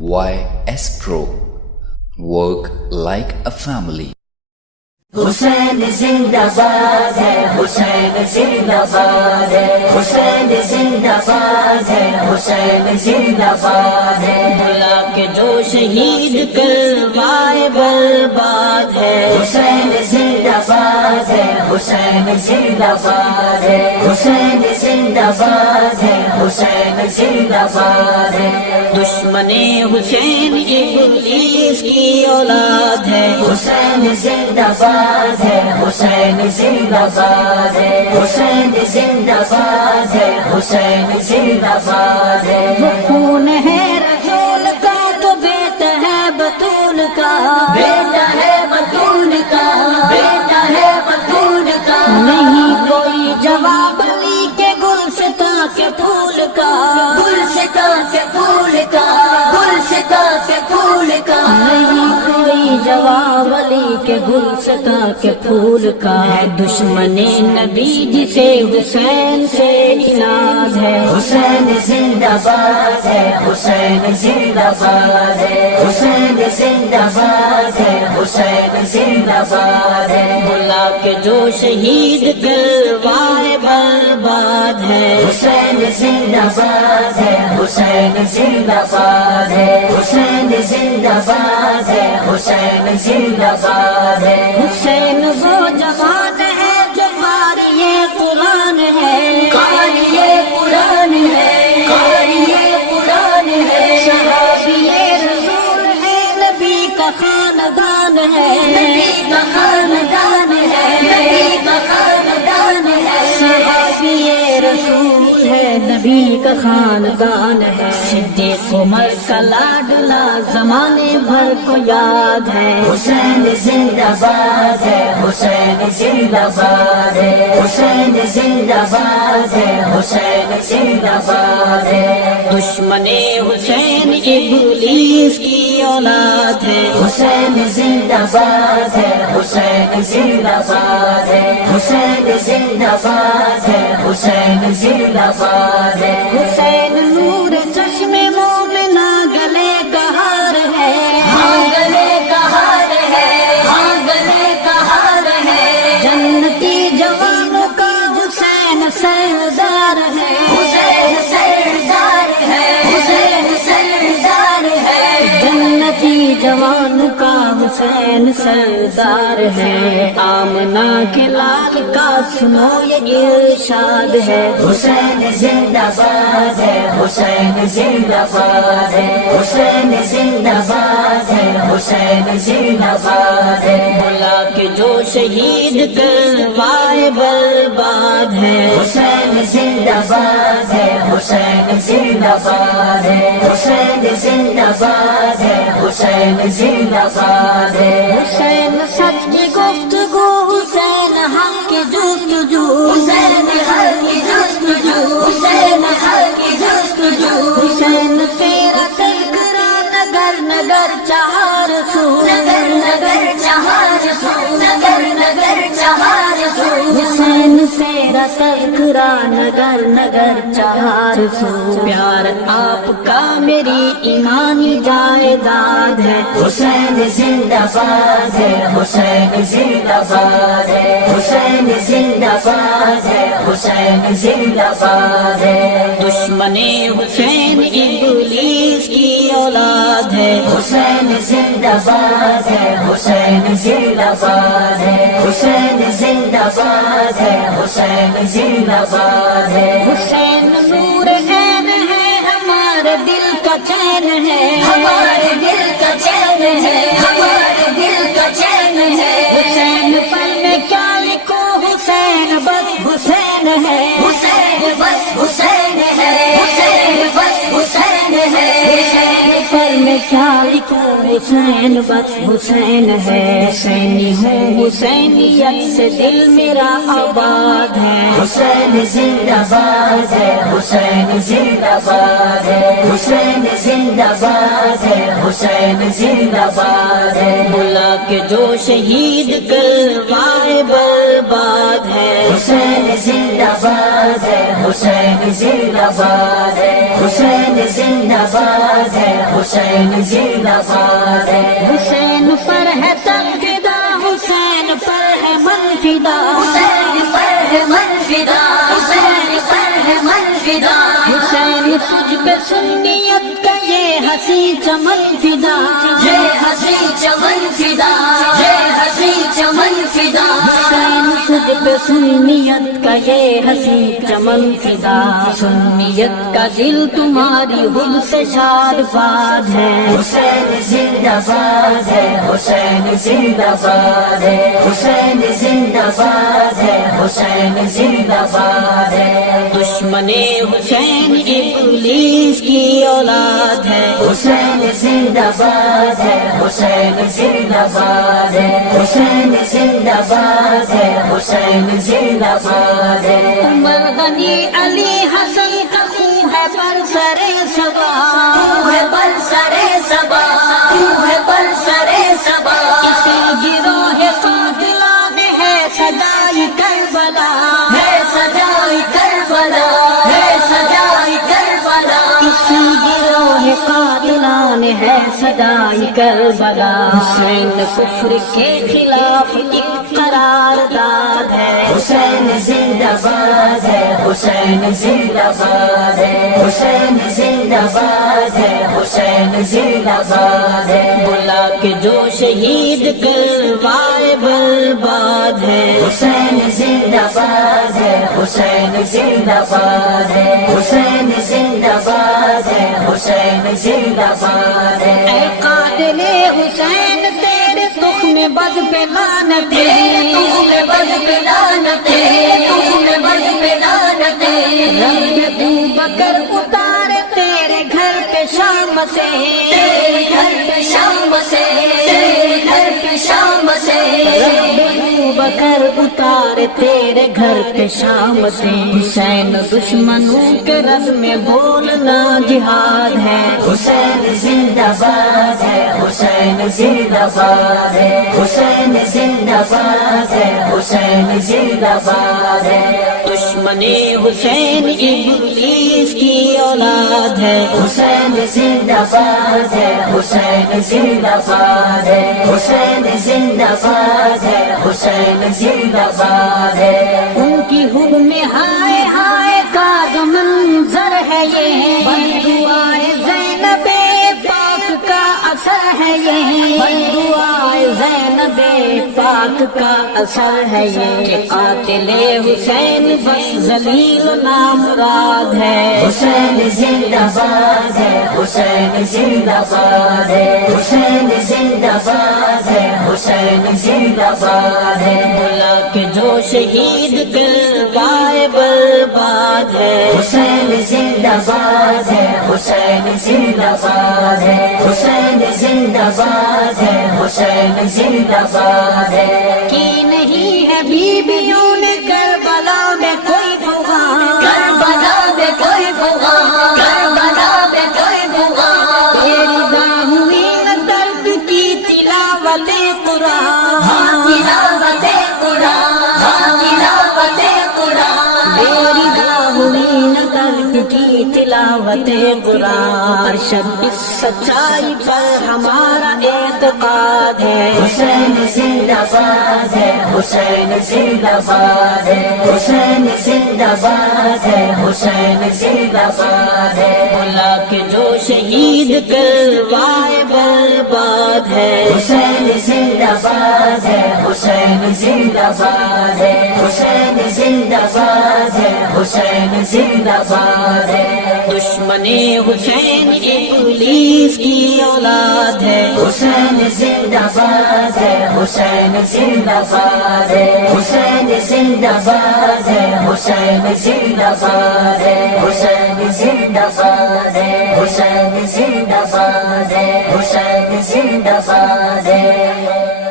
YS Pro. Work like a family. حسین زندہ باد ہے، حسین زندہ باد ہے، حسین زندہ باد ہے، حسین زندہ باد ہے، بلا کے جو شہید کروائے برباد ہے، حسین زندہ باد ہے، حسین زندہ باد ہے، حسین زندہ باد ہے، حسین زندہ باد ہے، دشمن حسین ابلیس کی اولاد ہے، حسین زندہ باد ہے، حسین زندہ باد ہے، حسین زندہ باد ہے، حسین زندہ باد ہے، وہ خون ہے رسول کا تو بیٹا ہے بطول کا، بیٹا ہے بطول کا، بیٹا ہے بطول کا، نہیں کوئی جواب علی کے گلشتہ کے پھول کا، گلشتہ کے پھول کا، گلشتہ کے پھول کا، نہیں کوئی جواب علی کے گلشتہ کے پھول کا، دشمن نبی جسے حسین سے اناد ہے، حسین زندہ باد ہے، حسین زندہ باد ہے، حسین زندہ باد ہے، حسین زندہ باد ہے، بلا کے جو شہید کروائے برباد ہے، حسین زندہ باد ہے، حسین زندہ باد ہے، حسین زندہ باد ہے، حسین زندہ باد ہے، حسین وہ جوان ہے جو قاری قرآن ہے، قاری قرآن ہے، قاری قرآن ہے، صحابی رسول ہے، نبی کا خاندان ہے، نبی کا خاندان ہے، نبی کا خاندان ہے، صحابی رسول ہے، نبی کا خاندان ہے، صدیق عمر کا لاڈلا زمانے بھر کو یاد ہے، حسین زندہ باد ہے، حسین زندہ باد ہے، حسین زندہ باد ہے، حسین زندہ باد ہے، دشمن حسین ابلیس کی اولاد ہے، حسین زندہ باد ہے، حسین زندہ باد ہے، حسین زندہ باد ہے، حسین زندہ باد ہے، حسین نور چشم مومنہ گلے کا ہار ہے، ہاں گلے کا ہار ہے، ہاں گلے کا ہار ہے، جنتی جوانوں کا حسین سردار ہے، حسین سردار ہے، حسین سردار ہے، جنتی جوانوں کا حسین سردار ہے، آمنہ کے لال کا سنو یہ ارشاد ہے، حسین زندہ باد ہے، حسین زندہ باد ہے، حسین زندہ باد ہے، حسین زندہ باد ہے، بلا کے جو شہید کروائے برباد ہے، حسین زندہ باد ہے، حسین زندہ باد ہے، حسین زندہ باد ہے، حسین زندہ باد ہے، حسین سچ کی گفتگو، حسین حق کی جستجو، حسین حق کی جستجو، حسین حق کی جستجو، حسین تیرا تذکرہ نگر نگر چہار سو، نگر نگر چہار سو، نگر نگر چہار سو، حسین تیرا تذکرہ نگر نگر چہار سو، پیار آپ کا میری ایمانی جائیداد ہے، حسین زندہ باد ہے، حسین زندہ باد ہے، حسین زندہ باد ہے، حسین زندہ باد ہے، دشمن حسین ابلیس کی اولاد ہے، حسین زندہ باد ہے، حسین زندہ باد ہے، حسین زندہ باد ہے، حسین زندہ باد ہے، حسین نور عین ہے، ہمارے دل کا چین ہے، ہمارے دل کا چین ہے، ہمارے دل کا چین ہے، حسین پر میں کیا لکھوں، حسین بس حسین ہے، حسین بس حسین ہے، حسین بس حسین ہے، حسین پر میں کیا لکھوں، حسین بس حسین ہے، حسینی ہوں حسینیت سے دل میرا آباد ہے، حسین زندہ باد ہے، حسین زندہ باد ہے، حسین زندہ باد ہے، حسین زندہ باد ہے، بلا کے جو شہید کروائے برباد ہے، حسین زندہ باد ہے، حسین زندہ باد ہے، حسین زندہ باد ہے، حسین حسین زندہ باد ہے، حسین پر ہے تن فدا، حسین پر ہے من فدا، حسین پر ہے من فدا، حسین پر ہے من فدا، حسین تجھ پہ سنیت کا یہ حسین چمن فدا، یہ حسین چمن فدا، یہ حسین چمن فدا، حسین تجھ پہ سنیت کا یہ حسین چمن فدا، سنیت کا دل تمہاری حب سے شاد باد ہے، حسین زندہ باد ہے، حسین زندہ باد ہے، حسین زندہ باد ہے، حسین زندہ باد ہے، دشمن حسین ابلیس کی اولاد ہے، حسین زندہ باد ہے، حسین زندہ باد ہے، حسین زندہ باد ہے، حسین زندہ باد ہے، عمر غنی علی حسن کا خون ہے پر سرے صبا، خون ہے پر سرے صبا، خون ہے پر سرے صبا، اسی گروہ فاضلان ہے سجائی کربلا، ہے سجائی کربلا، ہے سجائی کربلا، اسی گروہ قاتلان ہے سجائی کربلا، حسین کفر کے خلاف ایک قرارداد ہے، حسین زندہ باد ہے، حسین زندہ باد ہے، حسین زندہ باد ہے، حسین زندہ باد ہے، بلا کے جو شہید کروائے برباد ہے، حسین زندہ باد ہے، حسین زندہ باد ہے، حسین زندہ باد ہے، حسین زندہ باد ہے، اے قاتل حسین تیرے تخم بد پہ لعنت ہے، تخم بد پہ لعنت ہے، تخم بد پہ لعنت ہے، رب ابو بکر اتارے تیرے گھر پہ شام سے، تیرے گھر پہ شام سے، تیرے گھر پہ شام سے، رب ابو بکر اتارے تیرے گھر پہ شام سے، حسین دشمنوں کے رد میں بولنا جہاد ہے، حسین زندہ باد ہے، حسین زندہ باد ہے، حسین زندہ باد ہے، حسین زندہ باد ہے، دشمن حسین ابلیس کی اولاد ہے، حسین زندہ باد ہے، حسین زندہ باد ہے، حسین زندہ باد ہے، حسین زندہ باد ہے، ان کی حب میں ہائے ہائے کا جو منظر ہے یہ بددعائے زینب پاک کا اثر ہے یہ بددعائے زینب پاک کا اثر ہے یہ کہ قاتل حسین بس ذلیل نامراد ہے، حسین زندہ باد ہے، حسین زندہ باد ہے، حسین زندہ باد ہے، حسین زندہ باد ہے، بلا کے جو شہید کروائے برباد ہے، حسین زندہ باد ہے، حسین زندہ باد ہے، حسین زندہ باد ہے، حسین زندہ باد ہے، کی نہیں ہے بیویوں نے کربلا میں کوئی فغان، کربلا میں کوئی فغان، کربلا میں کوئی فغان، تیری باہوئی نہ درد کی تلاوت قرآن، ہاں تلاوت قرآن، ہاں تلاوت قرآن، تیری باہوئی نہ درد کی تلاوت قرآن، ارشد اس سچائی پر ہمارا اعتقاد ہے، حسین زندہ باد ہے، حسین زندہ باد ہے، حسین زندہ باد ہے، حسین زندہ باد ہے، بلا کے جو شہید کروائے برباد ہے، حسین زندہ باد ہے، حسین زندہ باد ہے، حسین زندہ باد ہے، حسین زندہ باد ہے، دشمن حسین ابلیس کی اولاد ہے، حسین زندہ باد ہے، حسین زندہ باد ہے، حسین زندہ باد ہے، حسین زندہ باد ہے، حسین زندہ باد ہے، حسین زندہ باد ہے، حسین زندہ باد ہے۔